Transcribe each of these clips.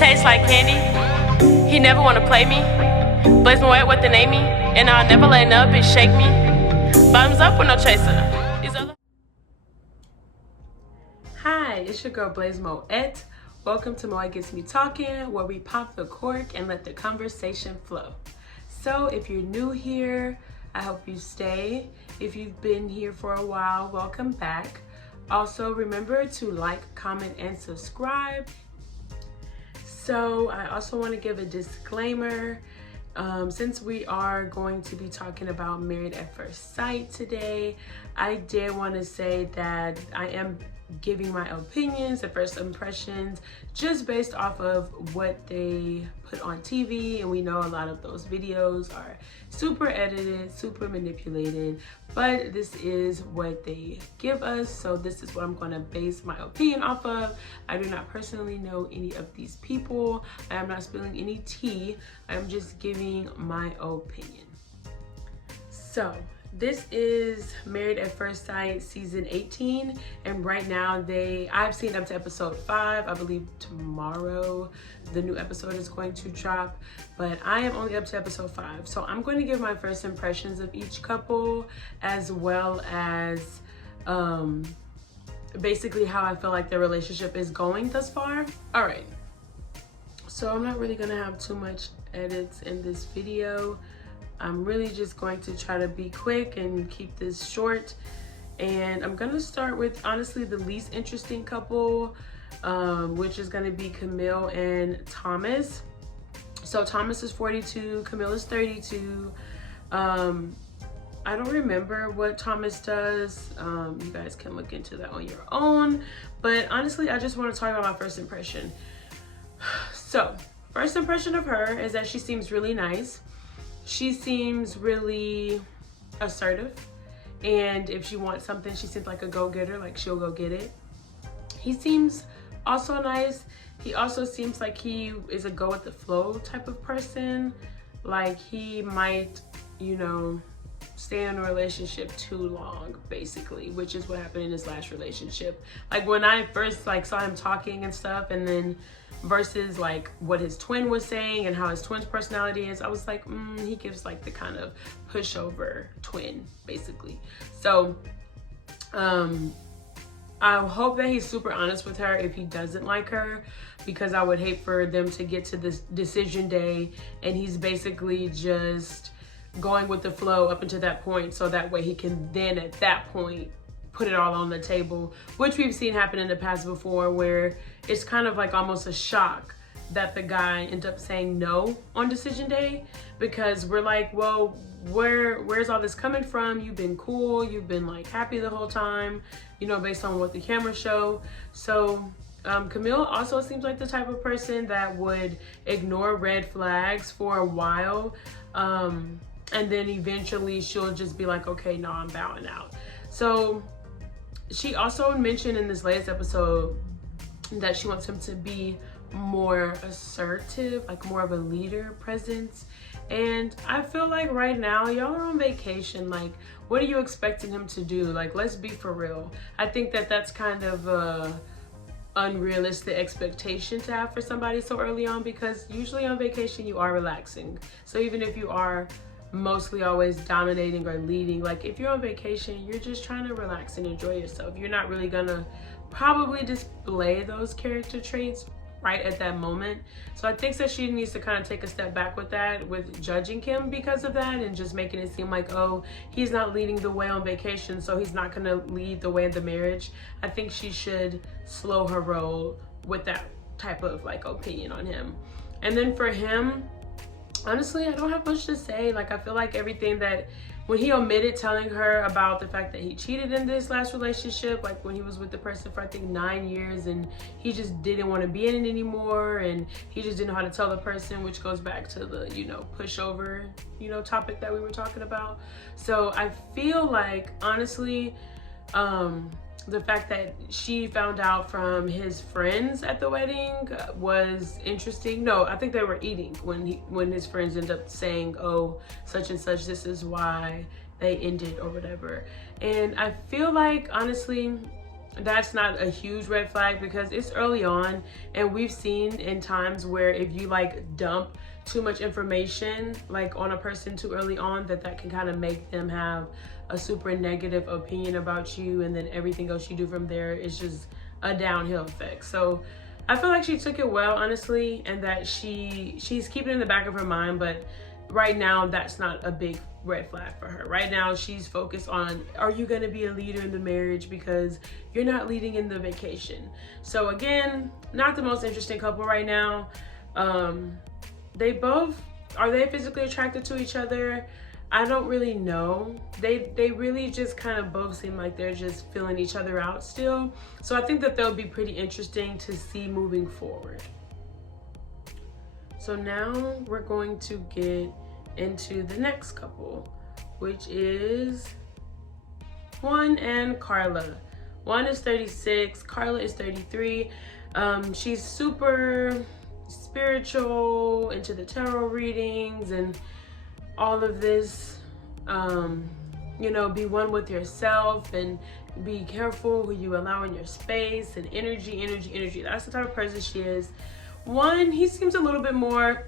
Tastes like candy. He never wanna play me. Blaise Moet with the name me. And I'll never let no bitch shake me. Bottoms up with no chaser. Hi, it's your girl Blaise Moet. Welcome to Moet Gets Me Talking, where we pop the cork and let the conversation flow. So if you're new here, I hope you stay. If you've been here for a while, welcome back. Also, remember to like, comment, and subscribe. So I also want to give a disclaimer. Since we are going to be talking about Married at First Sight today, I did want to say that I am giving my opinions and first impressions just based off of what they put on TV, and we know a lot of those videos are super edited, super manipulated, but this is what they give us, so this is what I'm going to base my opinion off of. I do not personally know any of these people. I am not spilling any tea. I'm just giving my opinion. So this is Married at First Sight season 18, and right now I've seen up to episode 5. I believe tomorrow the new episode is going to drop, but I am only up to episode 5. So I'm going to give my first impressions of each couple, as well as basically how I feel like their relationship is going thus far. All right, so I'm not really gonna have too much edits in this video. I'm really just going to try to be quick and keep this short. And I'm gonna start with honestly the least interesting couple, which is gonna be Camille and Thomas. So Thomas is 42, Camille is 32. I don't remember what Thomas does. You guys can look into that on your own. But honestly, I just want to talk about my first impression. So, first impression of her is that she seems really nice. She seems really assertive, and if she wants something, she seems like a go-getter, like she'll go get it. He seems also nice. He also seems like he is a go with the flow type of person. Like he might, you know, stay in a relationship too long, basically, which is what happened in his last relationship. Like when I first saw him talking and stuff, and then versus like what his twin was saying and how his twin's personality is, I was like, he gives like the kind of pushover twin, basically. So I hope that he's super honest with her if he doesn't like her, because I would hate for them to get to this decision day and he's basically just going with the flow up until that point, so that way he can then at that point put it all on the table, which we've seen happen in the past before, where it's kind of like almost a shock that the guy ends up saying no on decision day, because we're like, well, where's all this coming from? You've been cool, you've been like happy the whole time, you know, based on what the cameras show. So Camille also seems like the type of person that would ignore red flags for a while, and then eventually she'll just be like, okay, no, I'm bowing out. So she also mentioned in this latest episode that she wants him to be more assertive, like more of a leader presence. And I feel like right now y'all are on vacation. Like, what are you expecting him to do? Like, let's be for real. I think that that's kind of a unrealistic expectation to have for somebody so early on, because usually on vacation you are relaxing. So even if you are mostly always dominating or leading, like if you're on vacation, you're just trying to relax and enjoy yourself. You're not really gonna probably display those character traits right at that moment. So I think that she needs to kind of take a step back with that, with judging him because of that, and just making it seem like, oh, he's not leading the way on vacation, so he's not gonna lead the way in the marriage. I think she should slow her roll with that type of like opinion on him. And then for him, honestly, I don't have much to say. Like, I feel like everything that, when he omitted telling her about the fact that he cheated in this last relationship, like when he was with the person for I think 9 years, and he just didn't want to be in it anymore, and he just didn't know how to tell the person, which goes back to the, you know, pushover, you know, topic that we were talking about. So I feel like, honestly, the fact that she found out from his friends at the wedding was interesting. No, I think they were eating when his friends ended up saying, oh, such and such, this is why they ended or whatever. And I feel like, honestly, that's not a huge red flag because it's early on, and we've seen in times where if you like dump too much information like on a person too early on, that can kind of make them have a super negative opinion about you, and then everything else you do from there is just a downhill effect. So I feel like she took it well, honestly, and that she's keeping it in the back of her mind, but right now that's not a big red flag for her. Right now she's focused on, are you going to be a leader in the marriage, because you're not leading in the vacation. So again, not the most interesting couple right now. They both, are they physically attracted to each other? I don't really know. They really just kind of both seem like they're just filling each other out still. So I think that they'll be pretty interesting to see moving forward. So now we're going to get into the next couple, which is Juan and Carla. Juan is 36, Carla is 33. She's super spiritual, into the tarot readings and all of this. You know, be one with yourself and be careful who you allow in your space, and energy. That's the type of person she is. One, he seems a little bit more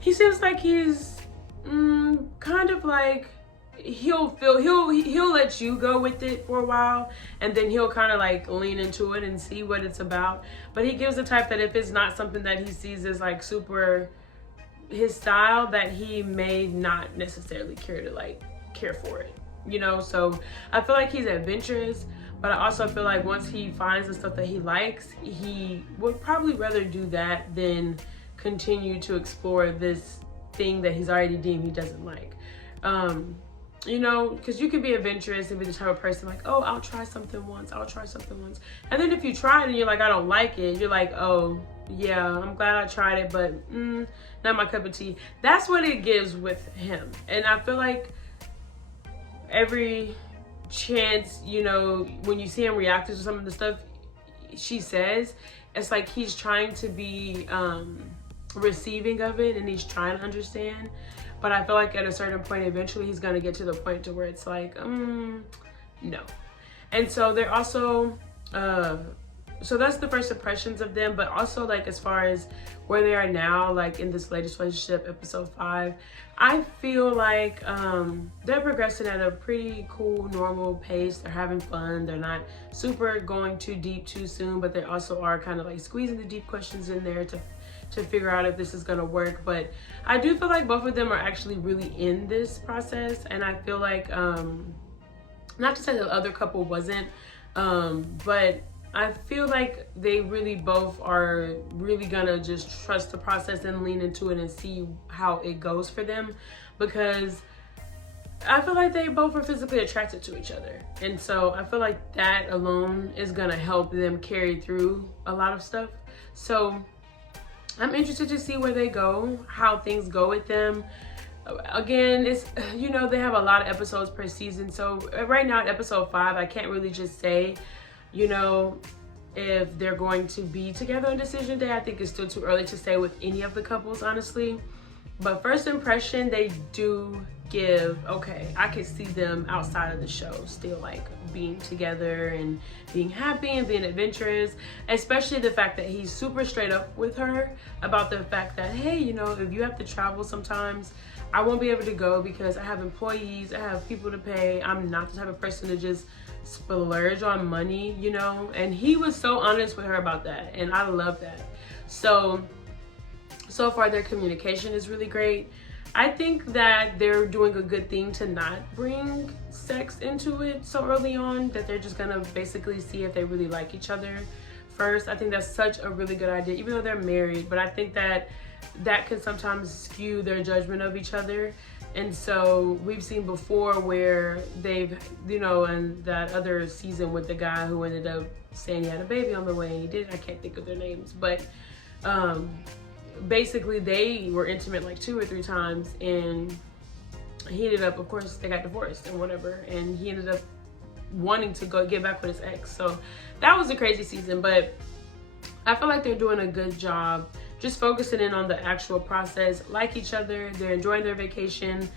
he seems like he's kind of like, he'll let you go with it for a while, and then he'll kind of like lean into it and see what it's about. But he gives the type that if it's not something that he sees as like super his style, that he may not necessarily care for it, you know. So I feel like he's adventurous, but I also feel like once he finds the stuff that he likes, he would probably rather do that than continue to explore this thing that he's already deemed he doesn't like. You know, because you can be adventurous and be the type of person like, oh, I'll try something once. And then if you try it and you're like, I don't like it, you're like, oh, yeah, I'm glad I tried it, but not my cup of tea. That's what it gives with him. And I feel like every chance, you know, when you see him react to some of the stuff she says, it's like he's trying to be receiving of it, and he's trying to understand. But I feel like at a certain point, eventually he's going to get to the point to where it's like, no. And so they're also, so that's the first impressions of them. But also, like, as far as where they are now, like in this latest relationship, episode 5, I feel like they're progressing at a pretty cool, normal pace. They're having fun. They're not super going too deep too soon, but they also are kind of like squeezing the deep questions in there to figure out if this is going to work. But I do feel like both of them are actually really in this process, and I feel like not to say the other couple wasn't, but I feel like they really both are really gonna just trust the process and lean into it and see how it goes for them, because I feel like they both are physically attracted to each other. And so I feel like that alone is gonna help them carry through a lot of stuff. So I'm interested to see where they go, how things go with them. Again, it's, you know, they have a lot of episodes per season. So right now at episode 5, I can't really just say, you know, if they're going to be together on decision day. I think it's still too early to say with any of the couples, honestly. But first impression, they do give, okay, I could see them outside of the show still like being together and being happy and being adventurous, especially the fact that he's super straight up with her about the fact that, hey, you know, if you have to travel sometimes, I won't be able to go because I have employees, I have people to pay. I'm not the type of person to just splurge on money, you know. And he was so honest with her about that, and I love that. So far their communication is really great. I think that they're doing a good thing to not bring sex into it so early on, that they're just gonna basically see if they really like each other first. I think that's such a really good idea, even though they're married. But I think that that can sometimes skew their judgment of each other. And so we've seen before where they've, you know, and that other season with the guy who ended up saying he had a baby on the way, and he did, I can't think of their names, but basically they were intimate like 2 or 3 times, and he ended up, of course, they got divorced and whatever, and he ended up wanting to go get back with his ex. So that was a crazy season, but I feel like they're doing a good job just focusing in on the actual process, like each other. They're enjoying their vacation.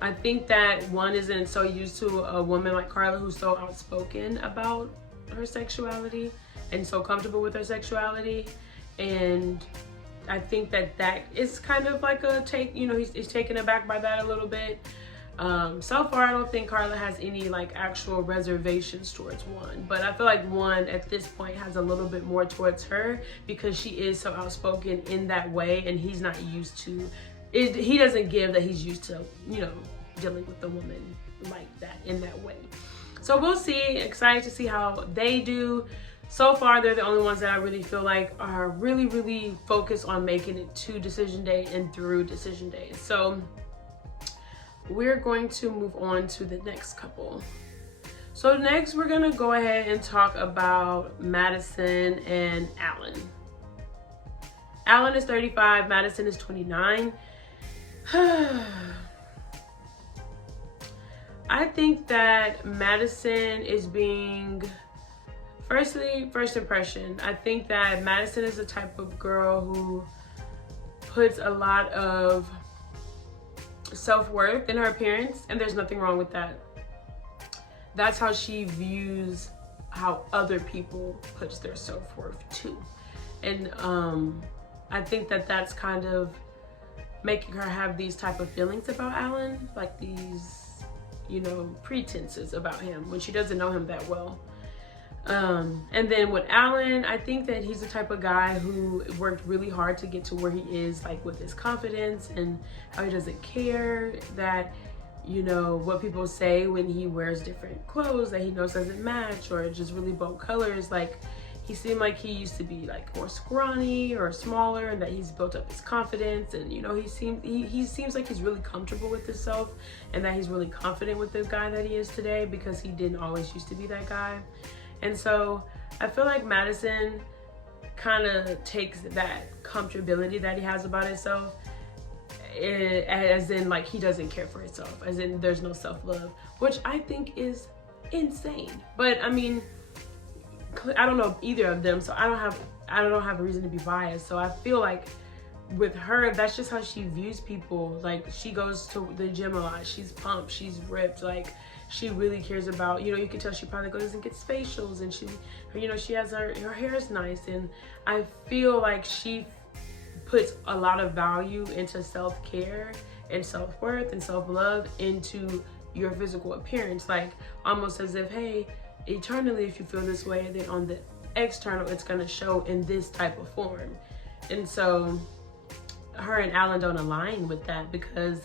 I think that one isn't so used to a woman like Carla who's so outspoken about her sexuality and so comfortable with her sexuality. And I think that that is kind of like a take, you know, he's taken aback by that a little bit. So far, I don't think Carla has any like actual reservations towards one, but I feel like one at this point has a little bit more towards her because she is so outspoken in that way, and he's not used to it. He doesn't give that he's used to, you know, dealing with a woman like that in that way. So we'll see. Excited to see how they do. So far, they're the only ones that I really feel like are really focused on making it to decision day and through decision day. So we're going to move on to the next couple. So next, we're gonna go ahead and talk about Madison and Alan. Alan is 35, Madison is 29. I think that Madison is being, firstly, first impression, I think that Madison is the type of girl who puts a lot of self-worth in her appearance, and there's nothing wrong with that. That's how she views how other people puts their self-worth too. And I think that that's kind of making her have these type of feelings about Alan, like these, you know, pretenses about him when she doesn't know him that well. And then with Alan, I think that he's the type of guy who worked really hard to get to where he is, like with his confidence and how he doesn't care that, you know, what people say when he wears different clothes that he knows doesn't match or just really bold colors. Like, he seemed like he used to be like more scrawny or smaller, and that he's built up his confidence, and you know, he seems like he's really comfortable with himself, and that he's really confident with the guy that he is today, because he didn't always used to be that guy. And so I feel like Madison kind of takes that comfortability that he has about himself, as in like he doesn't care for himself, as in there's no self-love, which I think is insane. But I mean, I don't know either of them, so I don't have a reason to be biased. So I feel like with her, that's just how she views people. Like, she goes to the gym a lot, she's pumped, she's ripped, like she really cares about, you know, you can tell she probably goes and gets facials, and she, you know, she has her hair is nice, and I feel like she puts a lot of value into self-care and self-worth and self-love into your physical appearance, like almost as if, hey, eternally, if you feel this way, then on the external it's going to show in this type of form. And so her and Alan don't align with that, because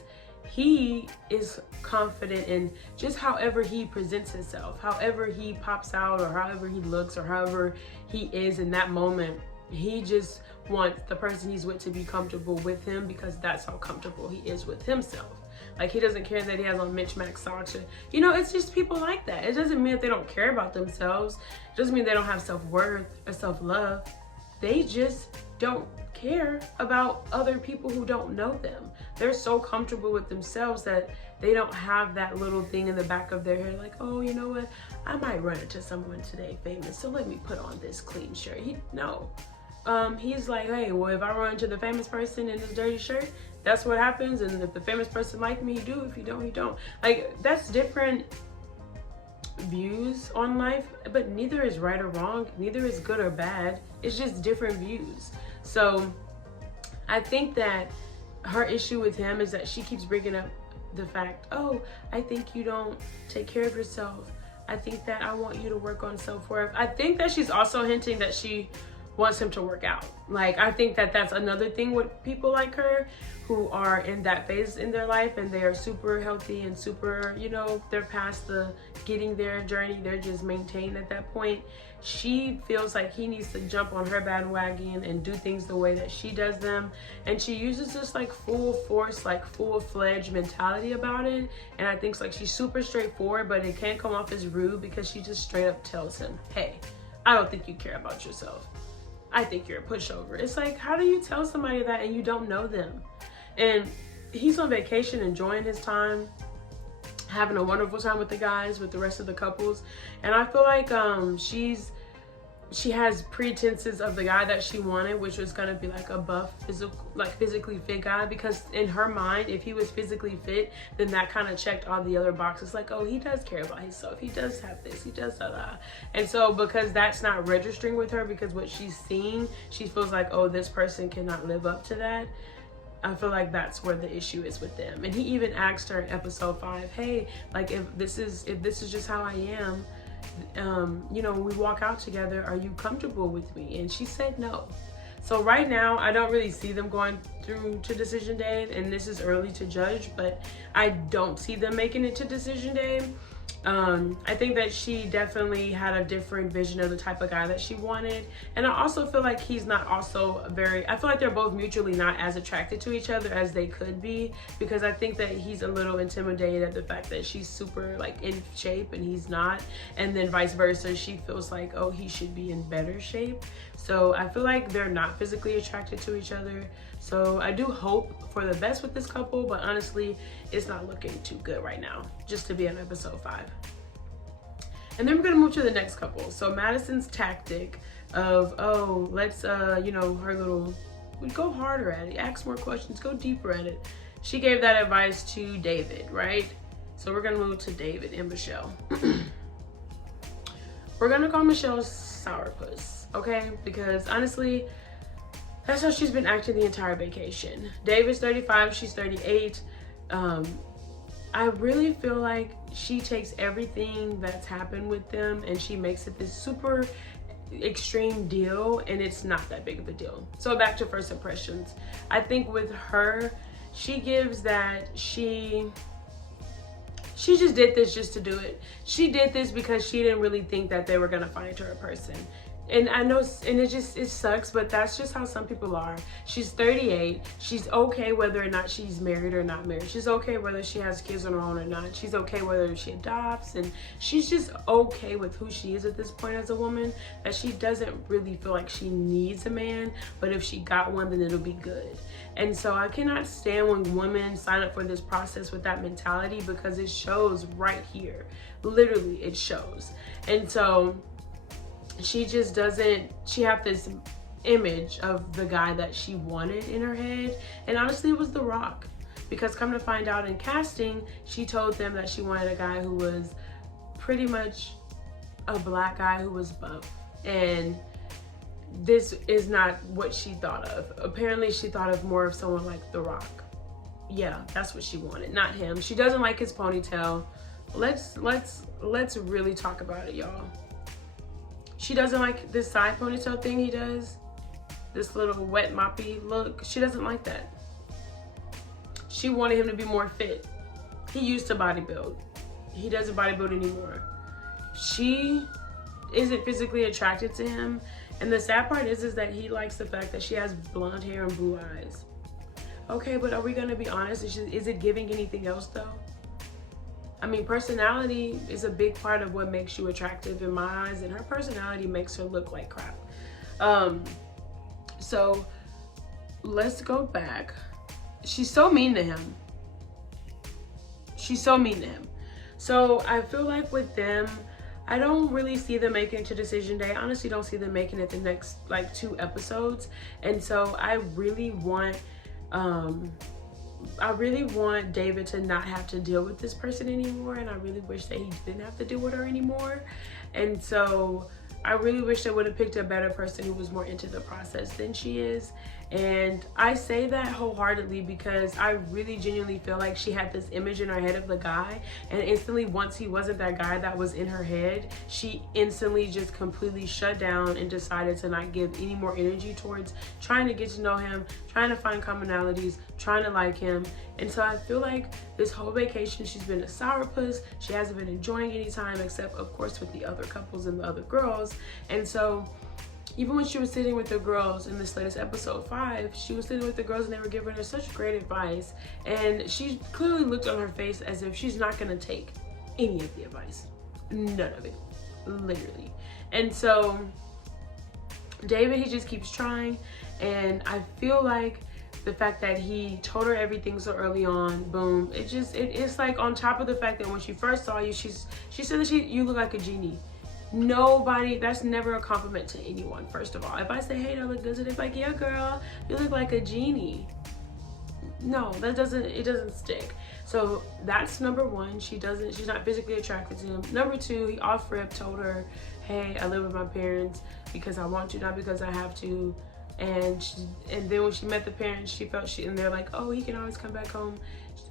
he is confident in just however he presents himself, however he pops out, or however he looks, or however he is in that moment. He just wants the person he's with to be comfortable with him, because that's how comfortable he is with himself. Like, he doesn't care that he has on mismatched socks. You know, it's just people like that. It doesn't mean that they don't care about themselves. It doesn't mean they don't have self-worth or self-love. They just don't care about other people who don't know them. They're so comfortable with themselves that they don't have that little thing in the back of their head, like, oh, you know what? I might run into someone today famous, so let me put on this clean shirt. He's like, hey, well, if I run into the famous person in this dirty shirt, that's what happens. And if the famous person like me, you do. If you don't, you don't. Like, that's different views on life, but neither is right or wrong. Neither is good or bad. It's just different views. So I think that her issue with him is that she keeps bringing up the fact, oh, I think you don't take care of yourself. I think that I want you to work on self-worth. I think that she's also hinting that she wants him to work out. Like, I think that that's another thing with people like her who are in that phase in their life, and they are super healthy and super, you know, they're past the getting there journey, they're just maintained at that point. She feels like he needs to jump on her bandwagon and do things the way that she does them, and she uses this like full force, like full-fledged mentality about it. And I think like she's super straightforward, but it can't come off as rude, because she just straight up tells him, hey, I don't think you care about yourself. I think you're a pushover. It's like, how do you tell somebody that and you don't know them? And he's on vacation, enjoying his time, having a wonderful time with the guys, with the rest of the couples. And I feel like she's she has pretenses of the guy that she wanted, which was gonna be like a buff, physically fit guy, because in her mind, if he was physically fit, then that kind of checked all the other boxes. Like, oh, he does care about himself. He does have this. He does that. And so because that's not registering with her, because what she's seeing, she feels like, oh, this person cannot live up to that. I feel like that's where the issue is with them. And he even asked her in episode 5, hey, like, if this is just how I am, you know, when we walk out together, are you comfortable with me? And she said no. So right now, I don't really see them going through to decision day, and this is early to judge, but I don't see them making it to decision day. I think that she definitely had a different vision of the type of guy that she wanted. And I also feel like he's not also I feel like they're both mutually not as attracted to each other as they could be, because I think that he's a little intimidated at the fact that she's super like in shape and he's not. And then vice versa, she feels like, oh, he should be in better shape. So I feel like they're not physically attracted to each other. So I do hope for the best with this couple, but honestly, it's not looking too good right now, just to be on episode 5. And then we're gonna move to the next couple. So Madison's tactic of, oh, let's, you know, her little, go harder at it, ask more questions, go deeper at it. She gave that advice to David, right? So we're gonna move to David and Michelle. We're gonna call Michelle Sourpuss, okay? Because honestly, that's how she's been acting the entire vacation. David's 35, she's 38. I really feel like she takes everything that's happened with them and she makes it this super extreme deal, and it's not that big of a deal. So back to first impressions. I think with her, she gives that she just did this just to do it. She did this because she didn't really think that they were gonna find her a person. And I know, and it sucks, but that's just how some people are. She's 38. She's okay whether or not she's married or not married. She's okay whether she has kids on her own or not. She's okay whether she adopts, and she's just okay with who she is at this point as a woman, that she doesn't really feel like she needs a man, but if she got one, then it'll be good. And so I cannot stand when women sign up for this process with that mentality, because it shows right here. Literally, it shows. And so she just doesn't, she had this image of the guy that she wanted in her head, and honestly it was The Rock, because come to find out in casting, she told them that she wanted a guy who was pretty much a black guy who was buff, and this is not what she thought of. Apparently she thought of more of someone like The Rock. Yeah, that's what she wanted, not him. She doesn't like his ponytail. Let's really talk about it, y'all. She doesn't like this side ponytail thing he does, this little wet moppy look. She doesn't like that. She wanted him to be more fit. He used to bodybuild. He doesn't bodybuild anymore. She isn't physically attracted to him. And the sad part is that he likes the fact that she has blonde hair and blue eyes. Okay, but are we gonna be honest? Is it giving anything else though? I mean, personality is a big part of what makes you attractive in my eyes, and her personality makes her look like crap. So let's go back. She's so mean to him. She's so mean to him. So I feel like with them, I don't really see them making it to decision day. I honestly don't see them making it the next like 2 episodes. And so I really want David to not have to deal with this person anymore, and I really wish that he didn't have to deal with her anymore. And so I really wish they would have picked a better person who was more into the process than she is. And I say that wholeheartedly because I really genuinely feel like she had this image in her head of the guy, and instantly once he wasn't that guy that was in her head, she instantly just completely shut down and decided to not give any more energy towards trying to get to know him, trying to find commonalities, trying to like him. And so I feel like this whole vacation she's been a sourpuss. She hasn't been enjoying any time except of course with the other couples and the other girls. And so even when she was sitting with the girls in this latest episode 5, she was sitting with the girls and they were giving her such great advice, and she clearly looked on her face as if she's not gonna take any of the advice, none of it, literally. And so David, he just keeps trying, and I feel like the fact that he told her everything so early on, boom, it's like on top of the fact that when she first saw you, she said that you look like a genie. Nobody, that's never a compliment to anyone. First of all, if I say, hey, I look good today, like, yeah, girl, you look like a genie. No, it doesn't stick. So that's number one. She's not physically attracted to him. Number two, he off rip told her, hey, I live with my parents because I want to, not because I have to. And then when she met the parents, she felt and they're like, oh, he can always come back home.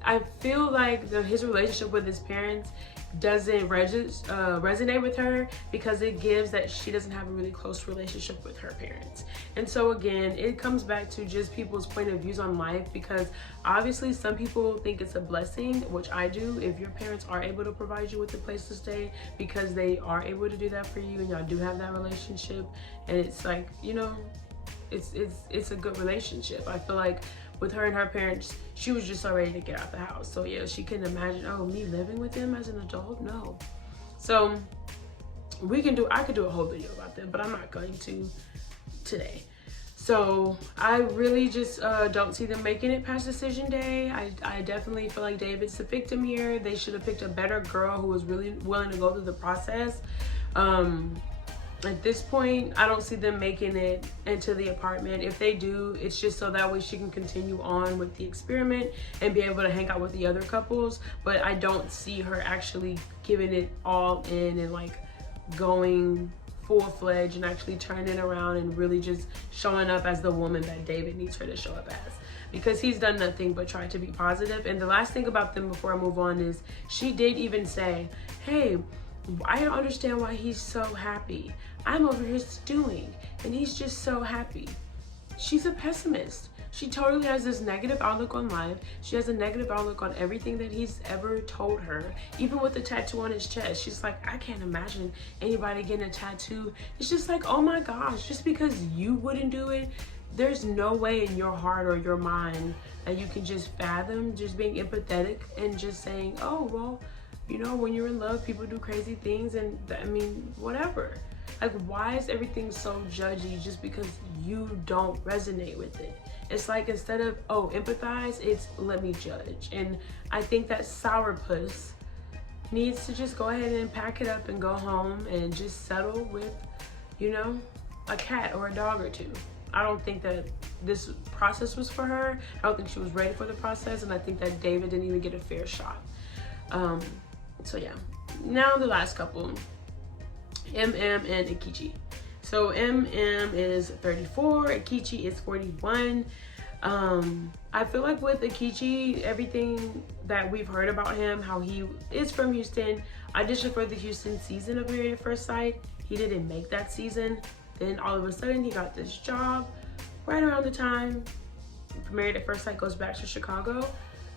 I feel like his relationship with his parents doesn't resonate with her, because it gives that she doesn't have a really close relationship with her parents. And so again, it comes back to just people's point of views on life, because obviously some people think it's a blessing, which I do, if your parents are able to provide you with a place to stay, because they are able to do that for you and y'all do have that relationship. And it's like, you know, it's a good relationship. I feel like with her and her parents, she was just so ready to get out the house. So yeah, she couldn't imagine, oh, me living with them as an adult? No. So I could do a whole video about them, but I'm not going to today. So I really just don't see them making it past decision day. I definitely feel like David's the victim here. They should have picked a better girl who was really willing to go through the process. At this point, I don't see them making it into the apartment. If they do, it's just so that way she can continue on with the experiment and be able to hang out with the other couples. But I don't see her actually giving it all in and like going full-fledged and actually turning around and really just showing up as the woman that David needs her to show up as, because he's done nothing but try to be positive. And the last thing about them before I move on is she did even say, hey, I don't understand why he's so happy. I'm over here stewing and he's just so happy. She's a pessimist. She totally has this negative outlook on life. She has a negative outlook on everything that he's ever told her. Even with the tattoo on his chest, she's like, I can't imagine anybody getting a tattoo. It's just like, oh my gosh, just because you wouldn't do it, there's no way in your heart or your mind that you can just fathom just being empathetic and just saying, oh, well, you know, when you're in love, people do crazy things, and I mean, whatever. Like, why is everything so judgy just because you don't resonate with it? It's like, instead of, oh, empathize, it's let me judge. And I think that sourpuss needs to just go ahead and pack it up and go home and just settle with, you know, a cat or a dog or two. I don't think that this process was for her. I don't think she was ready for the process, and I think that David didn't even get a fair shot. So yeah, now the last couple, MM and Akichi. So MM is 34, Akichi is 41. I feel like with Akichi, everything that we've heard about him, how he is from Houston, auditioned for the Houston season of Married at First Sight. He didn't make that season. Then all of a sudden he got this job right around the time Married at First Sight goes back to Chicago.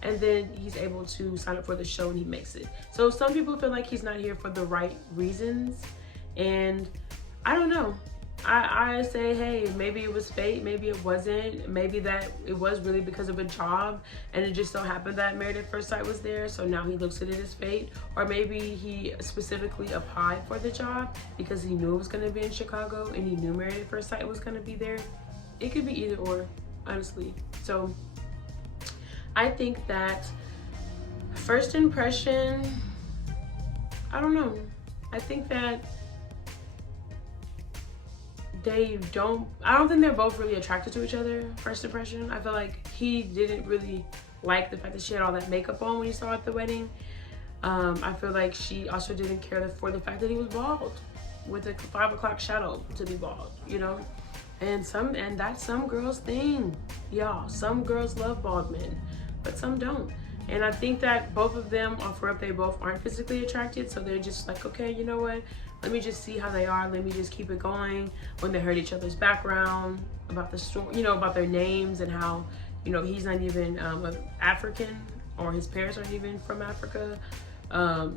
And then he's able to sign up for the show and he makes it. So some people feel like he's not here for the right reasons. And I don't know. I say, hey, maybe it was fate, maybe it wasn't. Maybe that it was really because of a job and it just so happened that Married at First Sight was there, so now he looks at it as fate. Or maybe he specifically applied for the job because he knew it was gonna be in Chicago and he knew Married at First Sight was gonna be there. It could be either or, honestly. So I think that first impression, I don't know. I think that I don't think they're both really attracted to each other, first impression. I feel like he didn't really like the fact that she had all that makeup on when he saw her at the wedding. I feel like she also didn't care for the fact that he was bald with a 5 o'clock shadow to be bald, you know? And that's some girls' thing, y'all. Some girls love bald men, but some don't. And I think that both of them, they both aren't physically attracted, so they're just like, okay, you know what? Let me just see how they are. Let me just keep it going. When they heard each other's background, about the story, you know, about their names and how, you know, he's not even African, or his parents aren't even from Africa. But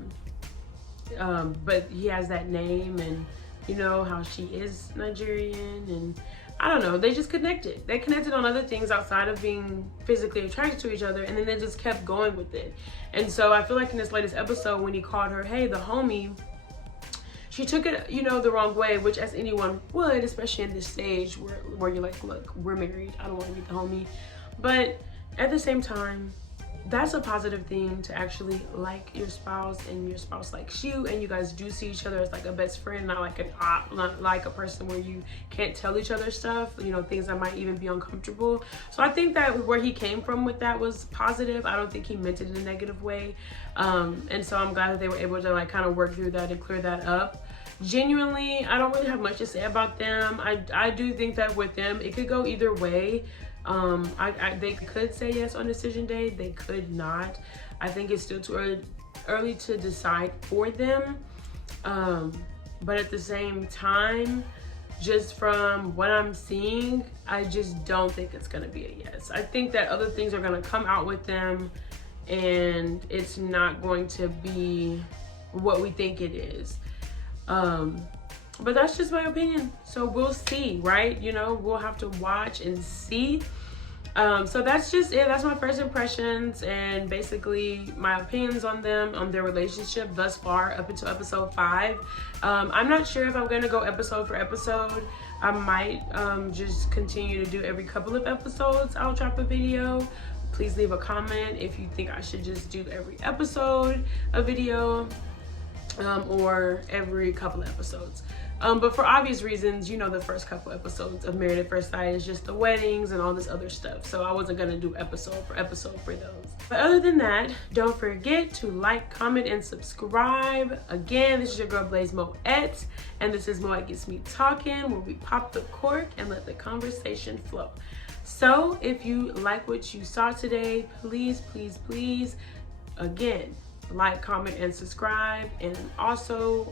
he has that name, and you know how she is Nigerian, and I don't know, they just connected. They connected on other things outside of being physically attracted to each other, and then they just kept going with it. And so I feel like in this latest episode, when he called her, hey, the homie, she took it, you know, the wrong way, which as anyone would, especially in this stage where you're like, look, we're married, I don't want to be the homie. But at the same time, that's a positive thing, to actually like your spouse and your spouse likes you, and you guys do see each other as like a best friend, not like not like a person where you can't tell each other stuff, you know, things that might even be uncomfortable. So I think that where he came from with that was positive. I don't think he meant it in a negative way. And so I'm glad that they were able to like kind of work through that and clear that up. Genuinely, I don't really have much to say about them. I do think that with them, it could go either way. They could say yes on decision day, they could not. I think it's still too early to decide for them. But at the same time, just from what I'm seeing, I just don't think it's gonna be a yes. I think that other things are gonna come out with them, and it's not going to be what we think it is. But that's just my opinion. So we'll see, right? You know, we'll have to watch and see. So that's just it. That's my first impressions and basically my opinions on them, on their relationship thus far up until episode 5. I'm not sure if I'm gonna go episode for episode. I might just continue to do every couple of episodes, I'll drop a video. Please leave a comment if you think I should just do every episode a video, or every couple of episodes. But for obvious reasons, you know, the first couple episodes of Married at First Sight is just the weddings and all this other stuff. So I wasn't gonna do episode for episode for those. But other than that, don't forget to like, comment, and subscribe. Again, this is your girl Blaise Moet, and this is Moet Gets Me Talking, where we pop the cork and let the conversation flow. So if you like what you saw today, please, please, please, again, like, comment, and subscribe. And also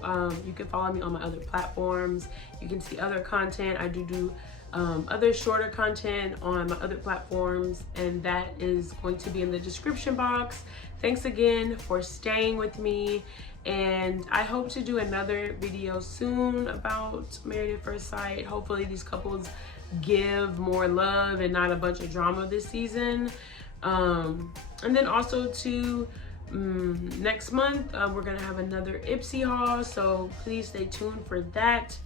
you can follow me on my other platforms. You can see other content. I do other shorter content on my other platforms, and that is going to be in the description box. Thanks again for staying with me, and I hope to do another video soon about Married at First Sight. Hopefully these couples give more love and not a bunch of drama this season. And then also to next month we're gonna have another Ipsy haul, so please stay tuned for that.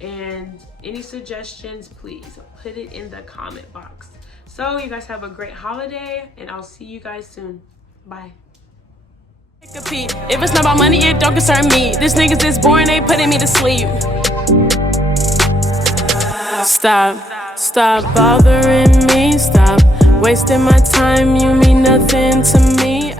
And any suggestions, please put it in the comment box. So you guys have a great holiday, and I'll see you guys soon. Bye. If it's not about money, it don't concern me. This niggas is boring, they putting me to sleep. Stop bothering me. Stop wasting my time. You mean nothing to me.